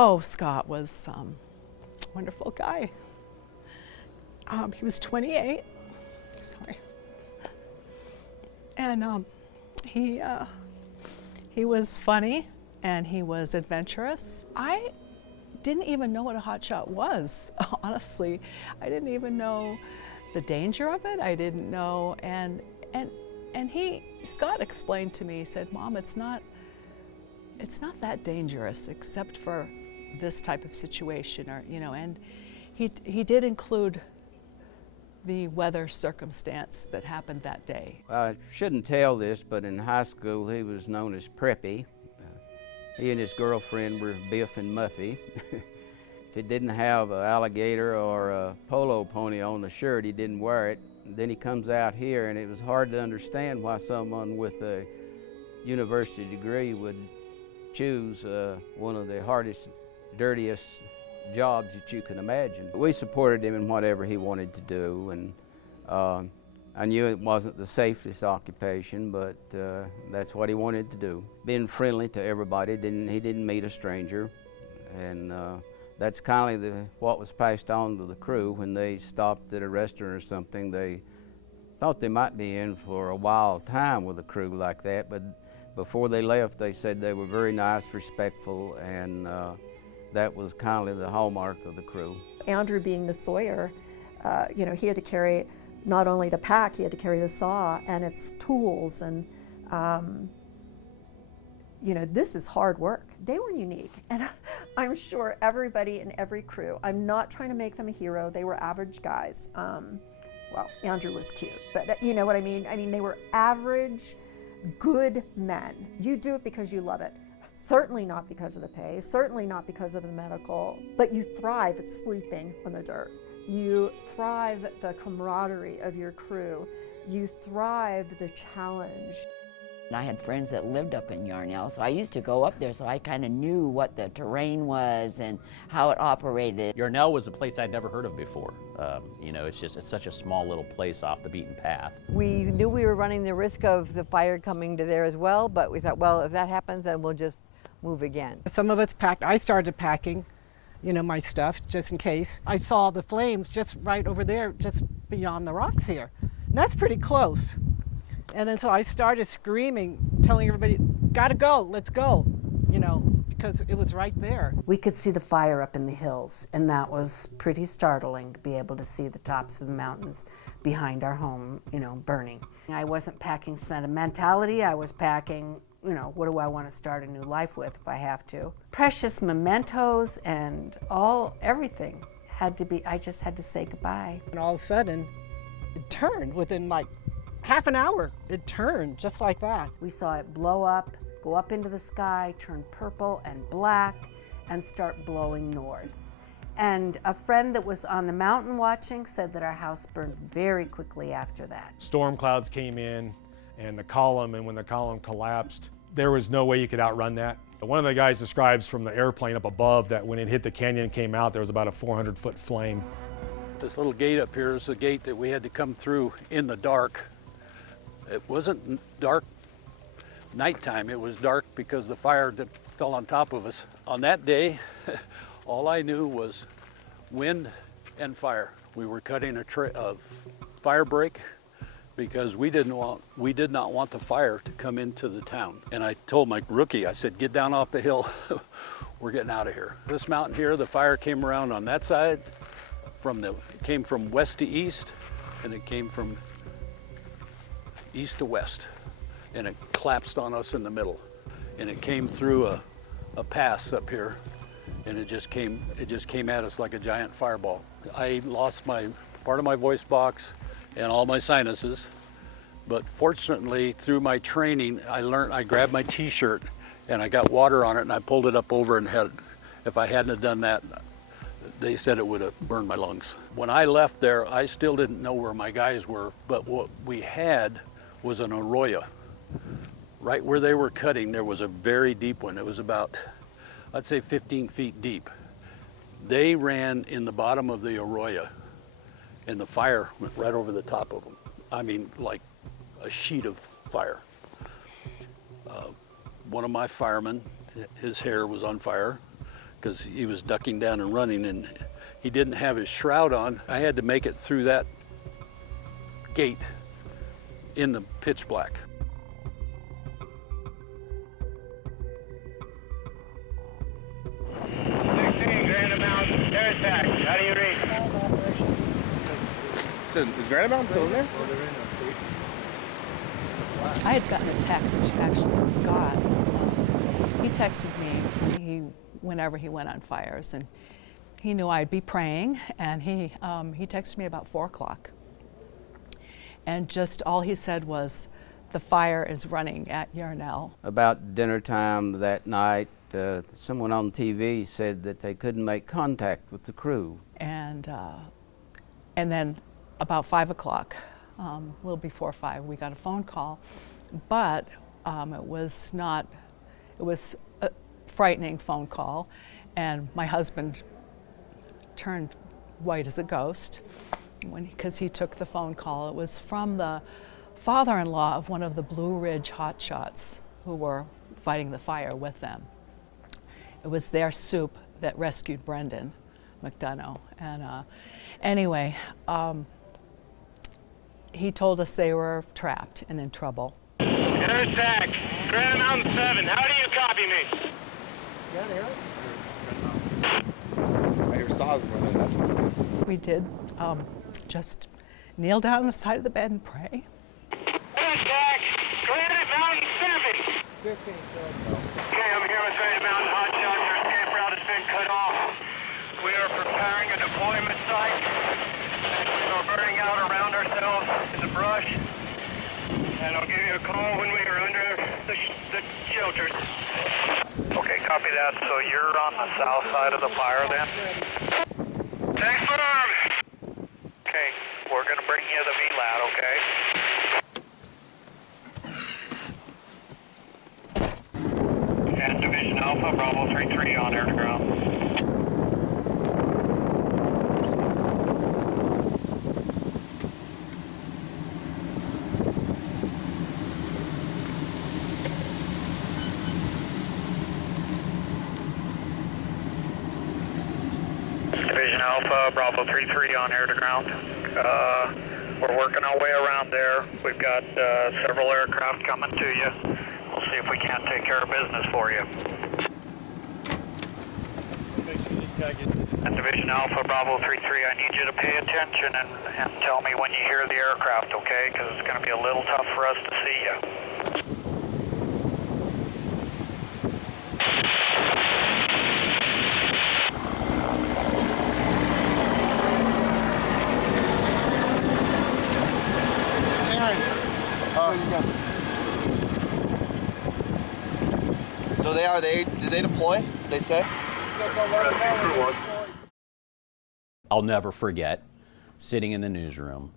Oh, Scott was a wonderful guy. He was 28, sorry. And he was funny and he was adventurous. I didn't even know what a hotshot was, honestly. I didn't even know the danger of it. I didn't know, and Scott explained to me, he said, Mom, it's not that dangerous except for this type of situation, or, you know, and he did include the weather circumstance that happened that day. I shouldn't tell this, but in high school he was known as Preppy. He and his girlfriend were Biff and Muffy. If he didn't have an alligator or a polo pony on the shirt, he didn't wear it. Then he comes out here, and it was hard to understand why someone with a university degree would choose one of the hardest, dirtiest jobs that you can imagine. We supported him in whatever he wanted to do, and I knew it wasn't the safest occupation, but that's what he wanted to do. Being friendly to everybody, he didn't meet a stranger, and that's kind of what was passed on to the crew. When they stopped at a restaurant or something, they thought they might be in for a wild time with a crew like that, but before they left, they said they were very nice, respectful, and that was kind of the hallmark of the crew. Andrew, being the sawyer, you know, he had to carry not only the pack, he had to carry the saw and its tools, and you know, this is hard work. They were unique, and I'm sure everybody in every crew, I'm not trying to make them a hero, they were average guys. Well, Andrew was cute, but you know what I mean? I mean, they were average, good men. You do it because you love it. Certainly not because of the pay, certainly not because of the medical, but you thrive at sleeping on the dirt. You thrive the camaraderie of your crew. You thrive the challenge. I had friends that lived up in Yarnell, so I used to go up there, so I kind of knew what the terrain was and how it operated. Yarnell was a place I'd never heard of before. You know, it's such a small little place off the beaten path. We knew we were running the risk of the fire coming to there as well, but we thought, well, if that happens, then we'll just move again. Some of it's packed. I started packing, you know, my stuff just in case. I saw the flames just right over there, just beyond the rocks here. And that's pretty close. And then so I started screaming, telling everybody, gotta go, let's go, you know, because it was right there. We could see the fire up in the hills, and that was pretty startling to be able to see the tops of the mountains behind our home, you know, burning. I wasn't packing sentimentality, I was packing, you know, what do I want to start a new life with if I have to? Precious mementos and everything had to be, I just had to say goodbye. And all of a sudden, it turned within like half an hour. It turned just like that. We saw it blow up, go up into the sky, turn purple and black, and start blowing north. And a friend that was on the mountain watching said that our house burned very quickly after that. Storm clouds came in, and when the column collapsed, there was no way you could outrun that. One of the guys describes from the airplane up above that when it hit the canyon and came out, there was about a 400-foot flame. This little gate up here is a gate that we had to come through in the dark. It wasn't dark nighttime, it was dark because the fire that fell on top of us. On that day, all I knew was wind and fire. We were cutting a fire break because we did not want the fire to come into the town. And I told my rookie, I said, get down off the hill, we're getting out of here. This mountain here, the fire came around on that side, it came from west to east, and it came from east to west, and it collapsed on us in the middle. And it came through a pass up here, and it just came at us like a giant fireball. I lost part of my voice box and all my sinuses, but fortunately through my training I grabbed my t-shirt and I got water on it and I pulled it up over and if I hadn't have done that, they said it would have burned my lungs. When I left there, I still didn't know where my guys were, but what we had was an arroyo. Right where they were cutting, there was a very deep one. It was about, I'd say 15 feet deep. They ran in the bottom of the arroyo, and the fire went right over the top of them. I mean, like a sheet of fire. One of my firemen, his hair was on fire. because he was ducking down and running, and he didn't have his shroud on. I had to make it through that gate in the pitch black. Granite Mountain, air attack. How do you read? So is Granite Mountain still in there? I had gotten a text actually from Scott. He texted me whenever he went on fires, and he knew I'd be praying, and he texted me about 4 o'clock. And just all he said was, the fire is running at Yarnell. About dinner time that night, someone on TV said that they couldn't make contact with the crew. And then about 5 o'clock, a little before 5, we got a phone call, but it was a frightening phone call, and my husband turned white as a ghost because he took the phone call. It was from the father-in-law of one of the Blue Ridge Hotshots who were fighting the fire with them. It was their soup that rescued Brendan McDonough. And anyway, he told us they were trapped and in trouble. Air attack. Granite Mountain 7. How do you copy me? I hear saws running. That's We did just kneel down on the side of the bed and pray. Air attack. Granite Mountain 7. This ain't good. Okay, I'm here with Granite Mountain Hotshots. Our escape route has been cut off. We are preparing a deployment site, and we are burning out around ourselves in the brush. And I'll give you a call when we are under the shelters. Okay, copy that. So you're on the south side of the fire then? Thanks for arm. Okay, we're going to bring you the VLAT, okay? And Division Alpha, Bravo 3-3 on air to ground. Division Alpha, Bravo 3-3 on air to ground. We're working our way around there. We've got several aircraft coming to you. We'll see if we can't take care of business for you. And Division Alpha, Bravo 3-3, I need you to pay attention and tell me when you hear the aircraft, okay? Because it's going to be a little tough for us to see you. So did they deploy? They say? I'll never forget sitting in the newsroom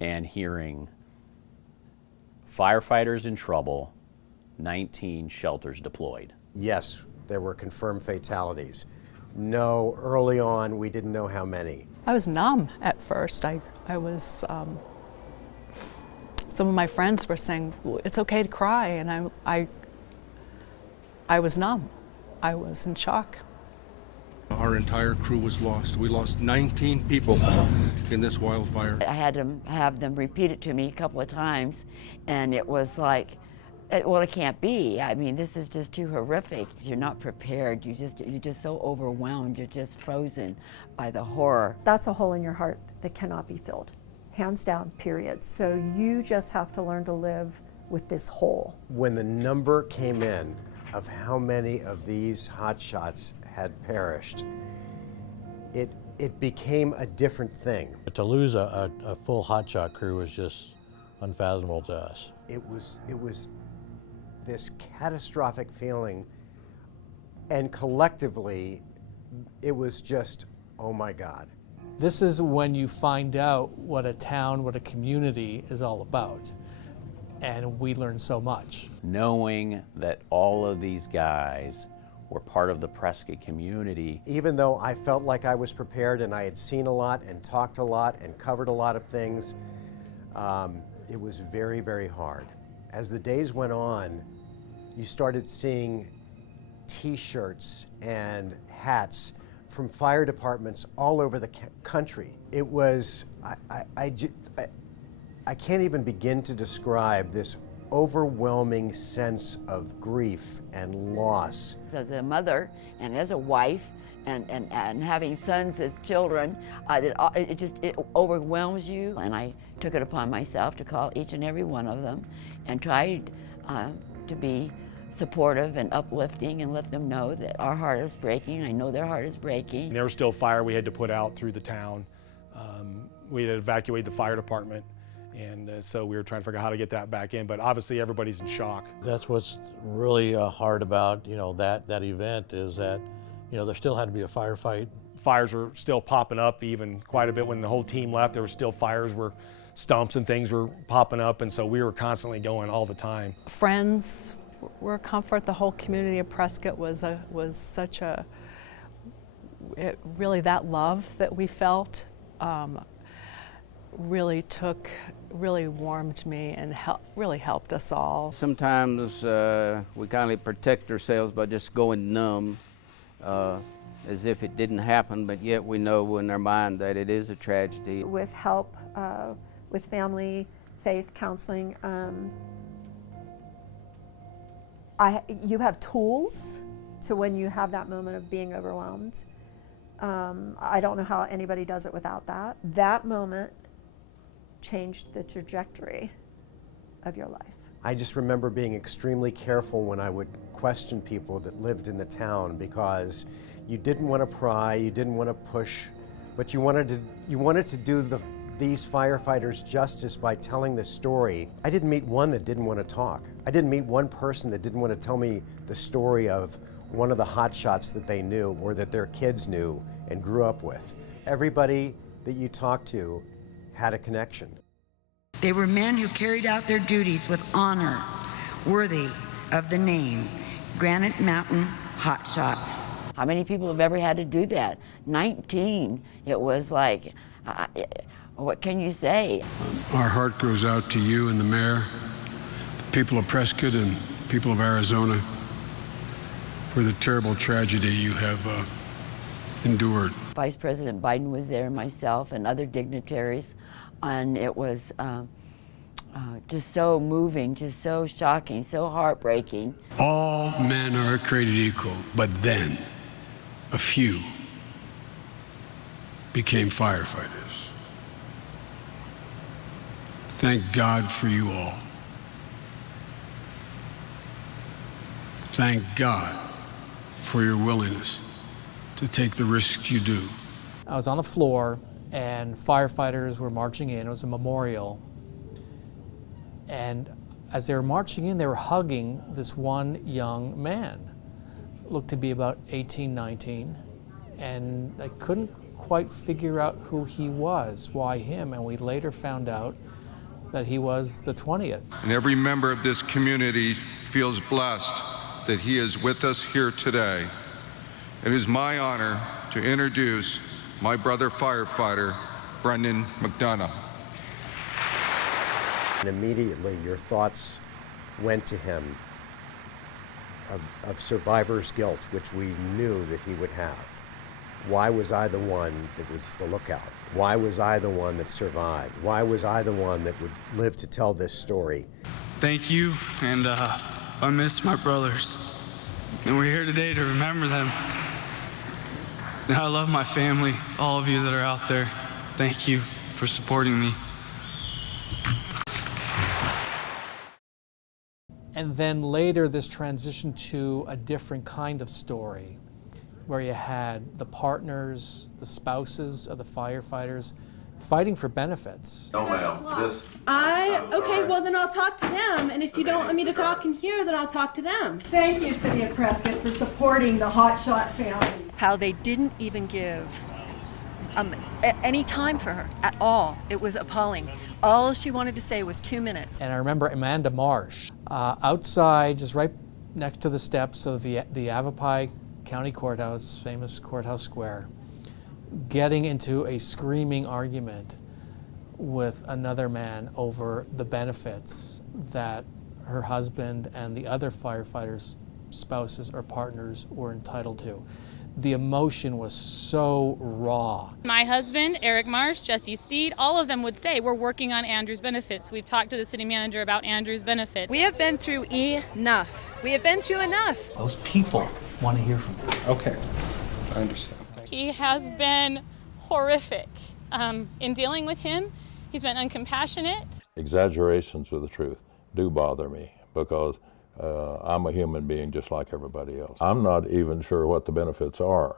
and hearing firefighters in trouble, 19 shelters deployed. Yes, there were confirmed fatalities. No, early on, we didn't know how many. I was numb at first. I was, some of my friends were saying, it's okay to cry, and I was numb. I was in shock. Our entire crew was lost. We lost 19 people in this wildfire. I had to have them repeat it to me a couple of times, and it was like, well, it can't be. I mean, this is just too horrific. You're not prepared. You're just so overwhelmed. You're just frozen by the horror. That's a hole in your heart that cannot be filled. Hands down, period. So you just have to learn to live with this hole. When the number came in of how many of these hotshots had perished, it became a different thing. To lose a full hotshot crew was just unfathomable to us. It was this catastrophic feeling, and collectively, it was just, oh my God. This is when you find out what a town, what a community is all about. And we learned so much. Knowing that all of these guys were part of the Prescott community. Even though I felt like I was prepared and I had seen a lot and talked a lot and covered a lot of things, it was very, very hard. As the days went on, you started seeing T-shirts and hats from fire departments all over the country. It was, I can't even begin to describe this overwhelming sense of grief and loss. As a mother and as a wife and having sons as children, it overwhelms you. And I took it upon myself to call each and every one of them and tried to be supportive and uplifting and let them know that our heart is breaking. I know their heart is breaking. There was still fire we had to put out through the town. We had to evacuate the fire department. And so we were trying to figure out how to get that back in, but obviously everybody's in shock. That's what's really hard about, that event is that, there still had to be a firefight. Fires were still popping up even quite a bit. When the whole team left, there were still fires where stumps and things were popping up, and so we were constantly going all the time. Friends were a comfort. The whole community of Prescott was such really that love that we felt really warmed me and really helped us all. Sometimes we kind of protect ourselves by just going numb, as if it didn't happen, but yet we know in our mind that it is a tragedy. With help, with family, faith, counseling, you have tools to when you have that moment of being overwhelmed. I don't know how anybody does it without that. That moment changed the trajectory of your life. I just remember being extremely careful when I would question people that lived in the town, because you didn't want to pry, you didn't want to push, but you wanted to do these firefighters justice by telling the story. I didn't meet one that didn't want to talk. I didn't meet one person that didn't want to tell me the story of one of the hotshots that they knew or that their kids knew and grew up with. Everybody that you talked to had a connection. They were men who carried out their duties with honor, worthy of the name Granite Mountain Hotshots. How many people have ever had to do that? 19. It was like, what can you say? Our heart goes out to you and the mayor, the people of Prescott and people of Arizona, for the terrible tragedy you have endured. Vice President Biden was there, myself and other dignitaries, and it was just so moving, just so shocking, so heartbreaking. All men are created equal, but then a few became firefighters. Thank God for you all. Thank God for your willingness to take the risks you do. I was on the floor and firefighters were marching in. It was a memorial. And as they were marching in, they were hugging this one young man. Looked to be about 18, 19. And I couldn't quite figure out who he was, why him, and we later found out that he was the 20th. And every member of this community feels blessed that he is with us here today. It is my honor to introduce my brother firefighter, Brendan McDonough. And immediately your thoughts went to him of survivor's guilt, which we knew that he would have. Why was I the one that was the lookout? Why was I the one that survived? Why was I the one that would live to tell this story? Thank you, and I miss my brothers. And we're here today to remember them. And I love my family, all of you that are out there. Thank you for supporting me. And then later this transitioned to a different kind of story, where you had the partners, the spouses of the firefighters fighting for benefits. No, ma'am. Okay, well then I'll talk to them, and if you don't want me to talk in here, then I'll talk to them. Thank you, City of Prescott, for supporting the Hotshot family. How they didn't even give any time for her at all. It was appalling. All she wanted to say was 2 minutes. And I remember Amanda Marsh outside, just right next to the steps of the Avapai County Courthouse, famous Courthouse Square, getting into a screaming argument with another man over the benefits that her husband and the other firefighters spouses or partners were entitled to. The emotion was so raw. My husband, Eric Marsh, Jesse Steed, all of them would say, we're working on Andrew's benefits. We've talked to the city manager about Andrew's benefit. We have been through enough. We have been through enough. Those people want to hear from you. Okay, I understand. He has been horrific. In dealing with him, he's been uncompassionate. Exaggerations of the truth do bother me because I'm a human being just like everybody else. I'm not even sure what the benefits are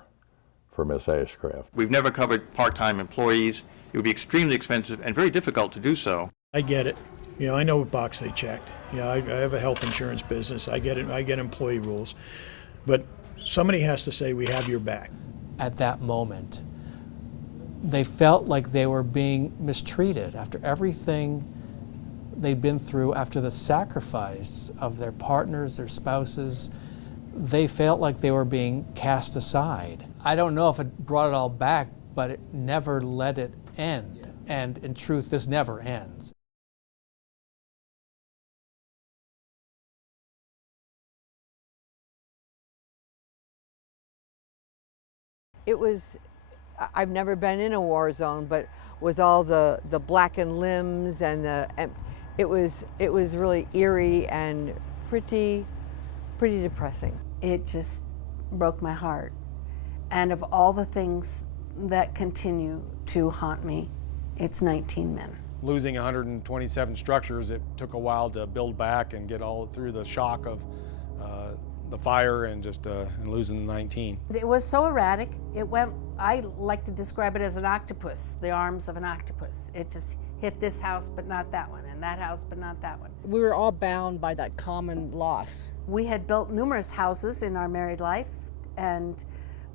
for Miss Ashcraft. We've never covered part-time employees. It would be extremely expensive and very difficult to do so. I get it. You know, I know what box they checked. You know, I have a health insurance business. I get it. I get employee rules. But somebody has to say, we have your back. At that moment, they felt like they were being mistreated after everything they'd been through, after the sacrifice of their partners, their spouses. They felt like they were being cast aside. I don't know if it brought it all back, but it never let it end. And in truth, this never ends. It was, I've never been in a war zone, but with all the blackened limbs and it was really eerie and pretty depressing. It just broke my heart. And of all the things that continue to haunt me, it's 19 men. Losing 127 structures, it took a while to build back and get all through the shock of the fire and just and losing the 19. It was so erratic. It went, I like to describe it as an octopus, the arms of an octopus. It just hit this house, but not that one, and that house, but not that one. We were all bound by that common loss. We had built numerous houses in our married life, and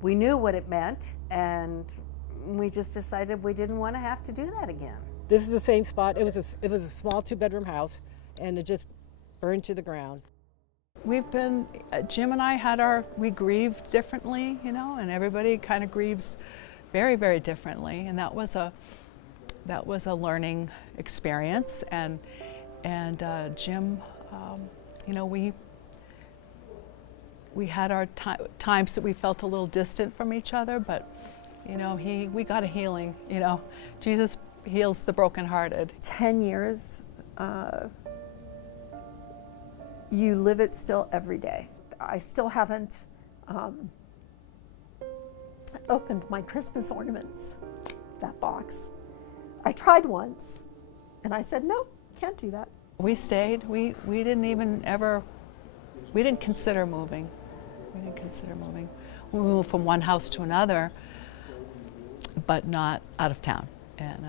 we knew what it meant, and we just decided we didn't want to have to do that again. This is the same spot. It was a small 2-bedroom house, and it just burned to the ground. We've been, Jim and I we grieved differently, you know, and everybody kind of grieves very, very differently, and that was a learning experience. And Jim, you know, we had our times that we felt a little distant from each other, but you know, we got a healing. You know, Jesus heals the brokenhearted. 10 years. You live it still every day. I still haven't opened my Christmas ornaments, that box. I tried once, and I said, no, can't do that. We stayed. We didn't even ever, we didn't consider moving. We didn't consider moving. We moved from one house to another, but not out of town. And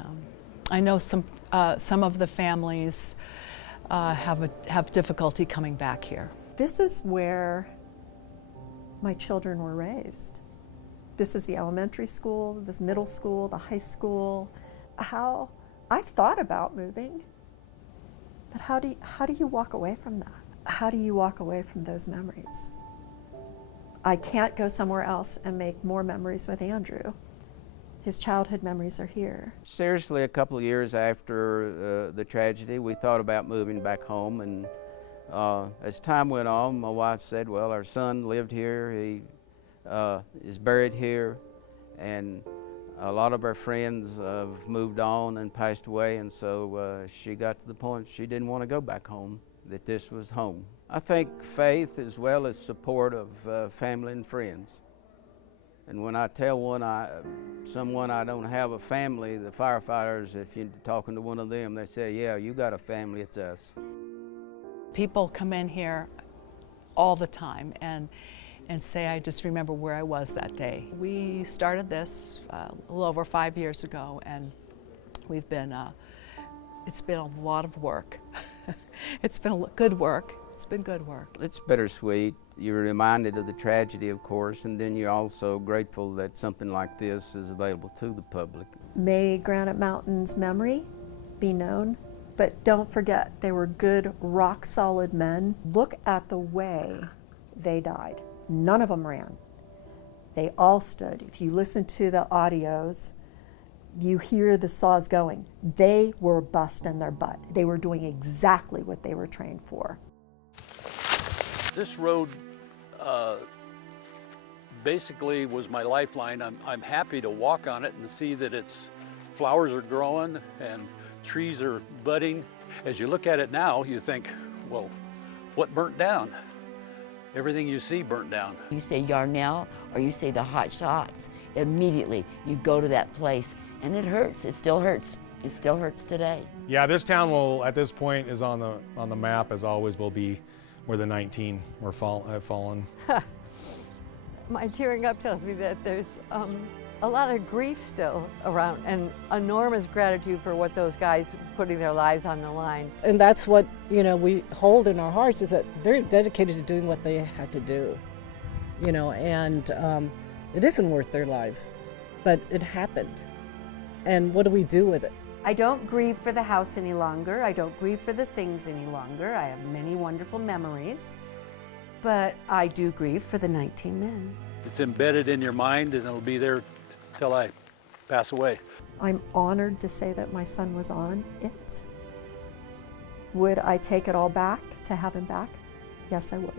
I know some of the families have difficulty coming back here. This is where my children were raised. This is the elementary school, this middle school, the high school. How I've thought about moving, but how do you walk away from that? How do you walk away from those memories? I can't go somewhere else and make more memories with Andrew. His childhood memories are here. Seriously, a couple of years after the tragedy, we thought about moving back home, and as time went on, my wife said, well, our son lived here, he is buried here, and a lot of our friends have moved on and passed away, and so she got to the point she didn't want to go back home, that this was home. I think faith as well as support of family and friends. And when I tell someone I don't have a family, the firefighters, if you're talking to one of them, they say, yeah, you got a family, it's us. People come in here all the time and say, I just remember where I was that day. We started this a little over 5 years ago, and we've been, it's been a lot of work. It's been good work. It's been good work. It's bittersweet. You're reminded of the tragedy, of course, and then you're also grateful that something like this is available to the public. May Granite Mountain's memory be known, but don't forget, they were good, rock-solid men. Look at the way they died. None of them ran. They all stood. If you listen to the audios, you hear the saws going. They were busting their butt. They were doing exactly what they were trained for. This road basically was my lifeline. I'm happy to walk on it and see that its flowers are growing and trees are budding. As you look at it now, you think, well, what burnt down? Everything you see burnt down. You say Yarnell or you say the Hotshots, immediately you go to that place and it hurts. It still hurts. It still hurts today. Yeah, this town will, at this point, is on the map, as always, will be where the 19 have fallen. My tearing up tells me that there's a lot of grief still around and enormous gratitude for what those guys putting their lives on the line. And that's what, we hold in our hearts, is that they're dedicated to doing what they had to do, and it isn't worth their lives, but it happened. And what do we do with it? I don't grieve for the house any longer. I don't grieve for the things any longer. I have many wonderful memories, but I do grieve for the 19 men. It's embedded in your mind and it'll be there till I pass away. I'm honored to say that my son was on it. Would I take it all back to have him back? Yes, I would.